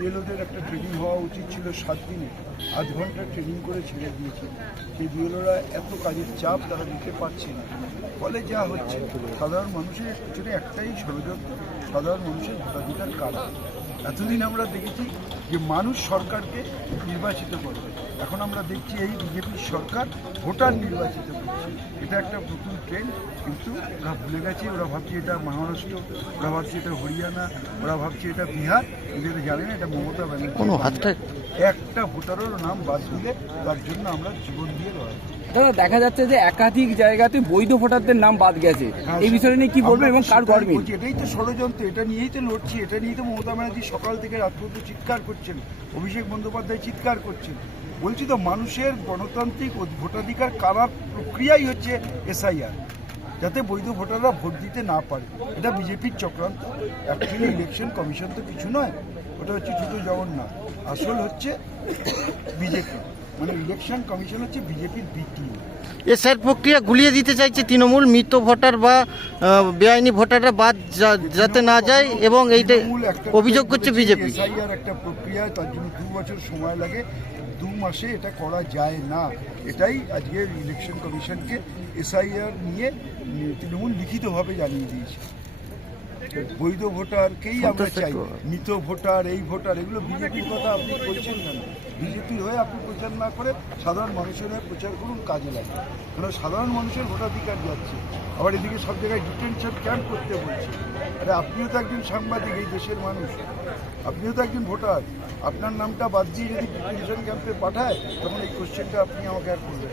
বিএলওদের একটা ট্রেনিং হওয়া উচিত ছিল সাত দিনে। আধ ঘণ্টা ট্রেনিং করে ছেড়ে দিয়েছে। সেই বিএলওরা এত কাজের চাপ তারা দিতে পারছে না। ফলে যা হচ্ছে, সাধারণ মানুষের পিছনে একটাই ষড়যন্ত্র, সাধারণ মানুষের ভোটাধিকার কারা এতদিন আমরা দেখেছি যে মানুষ সরকারকে নির্বাচিত করবে। এখন আমরা দেখছি এই বিজেপির সরকার ভোটার নির্বাচিত করছে। এটা একটা নতুন ট্রেন্ড কিন্তু ওরা ভুলে গেছে ওরা ভাবছে এটা মহারাষ্ট্র ওরা ভাবছে এটা হরিয়ানা ওরা ভাবছে এটা বিহার এদের জানে না এটা মমতা ব্যানার্জি। একটা ভোটারেরও নাম বাদ দিলে তার জন্য আমরা জীবন দিয়ে লড়াই। দাদা দেখা যাচ্ছে যে একাধিক জায়গাতে বৈধ ভোটারদের নাম বাদ গেছে। এই বিষয়টা নিয়ে কি বলবেন এবং কার সেটাই এটাই তো ষড়যন্ত্র এটা নিয়েই তো লড়ছি এটা নিয়েই তো মমতা ব্যানার্জি সকাল থেকে রাত পর্যন্ত চিৎকার করছেন অভিষেক বন্দ্যোপাধ্যায় চিৎকার করছেন। বলছি তো মানুষের গণতান্ত্রিক ভোটাধিকার কারার প্রক্রিয়াই হচ্ছে এসআইআর যাতে বৈধ ভোটাররা ভোট দিতে না পারে। এটা বিজেপির চক্রান্ত অ্যাকচুয়ালি ইলেকশন কমিশন তো কিছু নয়। ওটা হচ্ছে ছোটো জগন্নাথ। আসল হচ্ছে বিজেপি। মানে ইলেকশন কমিশন হচ্ছে বিজেপির বি টিম এসআর প্রক্রিয়া গুলিয়ে দিতে চাইছে তৃণমূল মৃত ভোটার বা বেআইনি ভোটাররা বাদ যাতে না যায় এবং এইটা অভিযোগ করছে বিজেপি। এসআইআর একটা প্রক্রিয়া তার জন্য দু বছর সময় লাগে। দু মাসে এটা করা যায় না। এটাই আজকের ইলেকশন কমিশনকে এসআইআর নিয়ে তৃণমূল লিখিতভাবে জানিয়ে দিয়েছে। বৈধ ভোটারকেই আমরা চাই। মৃত ভোটার এই ভোটার এগুলো বিজেপির কথা আপনি বলছেন কেন? বিজেপির হয়ে আপনি প্রচার না করে সাধারণ মানুষের হয়ে প্রচার করুন কাজে লাগে কারণ সাধারণ মানুষের ভোটাধিকার যাচ্ছে। আবার এদিকে সব জায়গায় ডিটেনশন ক্যাম্প করতে বলছে। আরে আপনিও তো একজন সাংবাদিক এই দেশের মানুষ। আপনিও তো একজন ভোটার। আপনার নামটা বাদ দিয়ে যদি ডিটেনশন ক্যাম্পে পাঠায় তখন এই কোশ্চেনটা আপনি আমাকে আর করবেন।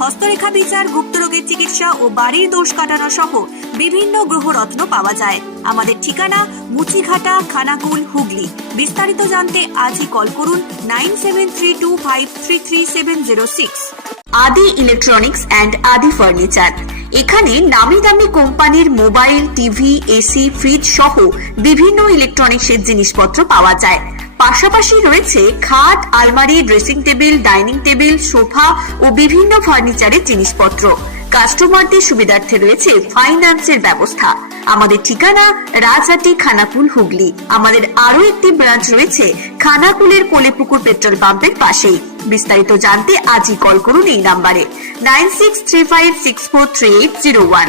হস্তরেখা বিচার গুপ্তরোগের চিকিৎসা ও বাড়ির দোষ কাটানো সহ বিভিন্ন গ্রহরত্ন পাওয়া যায়। আমাদের ঠিকানা মুচিঘাটা, খানাকুল, হুগলি। বিস্তারিত জানতে আজই কল করুন nine seven three two five three three seven zero six. Adi electronics and Adi furniture. এখানে নামি দামি কোম্পানির মোবাইল, টিভি, এসি, ফ্রিজ সহ বিভিন্ন ইলেকট্রনিক্সের জিনিসপত্র পাওয়া যায়। পাশাপাশি রয়েছে খাট, আলমারি, dressing table, dining table, sofa ও বিভিন্ন ফার্নিচারের জিনিসপত্র। কাস্টমারদের সুবিধার্থে রয়েছে ফাইন্যান্সের ব্যবস্থা। আমাদের ঠিকানা রাজহাটি খানাকুল হুগলি। আমাদের আরও একটি ব্রাঞ্চ রয়েছে খানাকুলের কোলেপুকুর পেট্রোল পাম্পের পাশেই। বিস্তারিত জানতে আজই কল করুন এই নাম্বারে। Nine six three five six four three eight zero one.